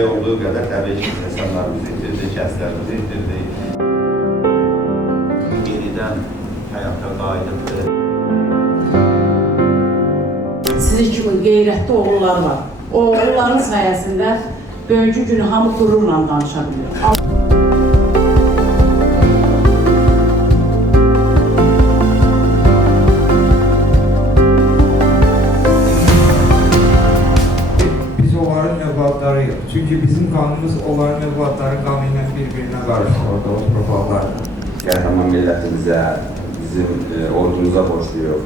Bilək olduğu qədər təbii ki, insanlarımızı itirdik, kəslərimizi itirdik. Yenidən həyata qayıdıb. Sizin kimi qeyrətli oğullar var. O oğulların sayəsində bugünkü günü hamı qürurla danışa bilir. Biz onların övladlarıyıq. Çünki bizim qanımız onların övladları qanı ilə bir-birinə qarışır orada o torpaqlarda. Qəhrəman millətimizə, bizim ordumuza borcluyuq.